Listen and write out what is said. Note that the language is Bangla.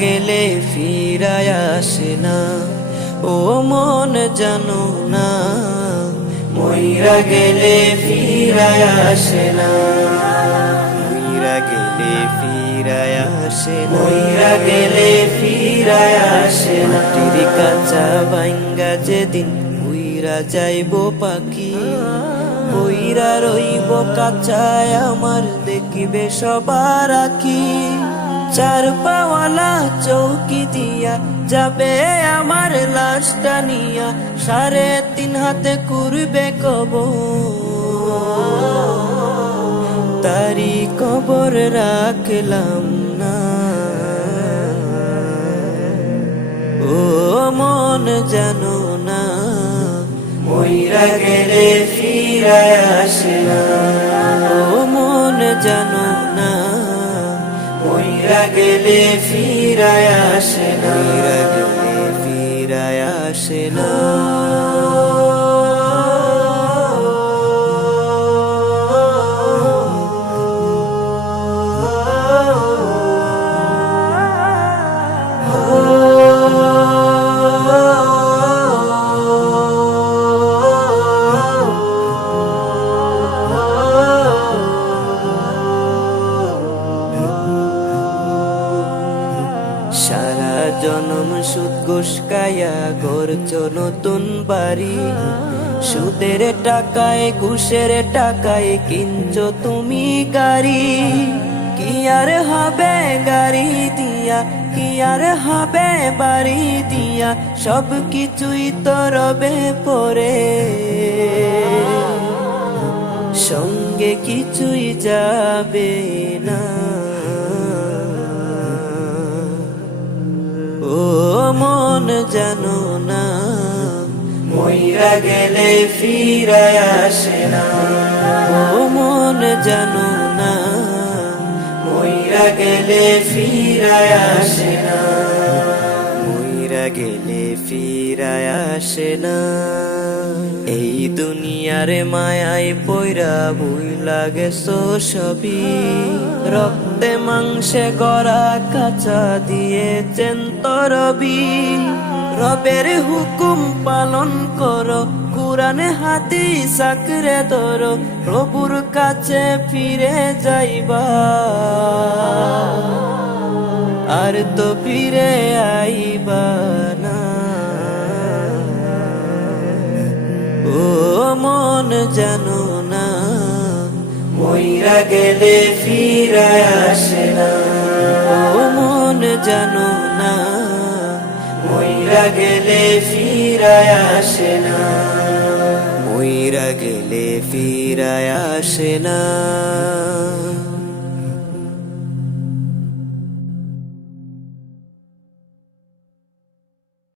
গেলে ফিরায় আসে না, ও মন জানো না, মইরা গেলে ফিরায় আসে না, মইরা গেলে ফিরায় আসে না, মইরা গেলে ফিরায় আসে না। মাটির কাঁচা ভাঙ্গা যেদিন উইরা যাইবো পাখি, বইরা রইব কাঁচায় আমার দেখিবে সবার আঁখি। চার পাওয়ালা চৌকি দিয়া যাবে আমার লাশটা নিয়া, 3.5 হাতে করবে কবর, তারি কবর রাখলাম না, ও মন জানো না, মইরা গেলে ফিরায় আসে না, ও মন জানো না, মইরা গেলে ফিরায় আসে না, মইরা গেলে ফিরায় আসে না। সারা জনম সুদ ঘুষ খায়া গড়ছো নতুন বাড়ি, সুদের টাকায় ঘুষের টাকায় কিনছো তুমি গাড়ি। কি আর হবে গাড়ি দিয়া, কি আর হবে বাড়ি দিয়া, সব কিছুই তো রবে পরে, সঙ্গে কিছুই যাবে না, ও মন জানো না, মইরা গেলে ফিরায় আসে না, ও মন জানো না, মইরা গেলে ফিরায় আসে না, মইরা গেলে ফিরায় আসে না। এই দুনিয়ার মায়ায় পয়রা ভুইলা গেছো সবই, রক্তে মাংসে গড়া কাঁচা দিয়েছেন তরবি। রবের হুকুম পালন করো, কুরআনে হাদিস আঁকড়ে ধরো, প্রভুর কাছে ফিরে যাইবা, আর তো ফিরে আইবা না, ও মন জানো না, মইরা গেলে ফিরায় আসে না, ও মন জানো না, মইরা গেলে ফিরায় আসে না, মইরা গেলে ফিরায় আসে না।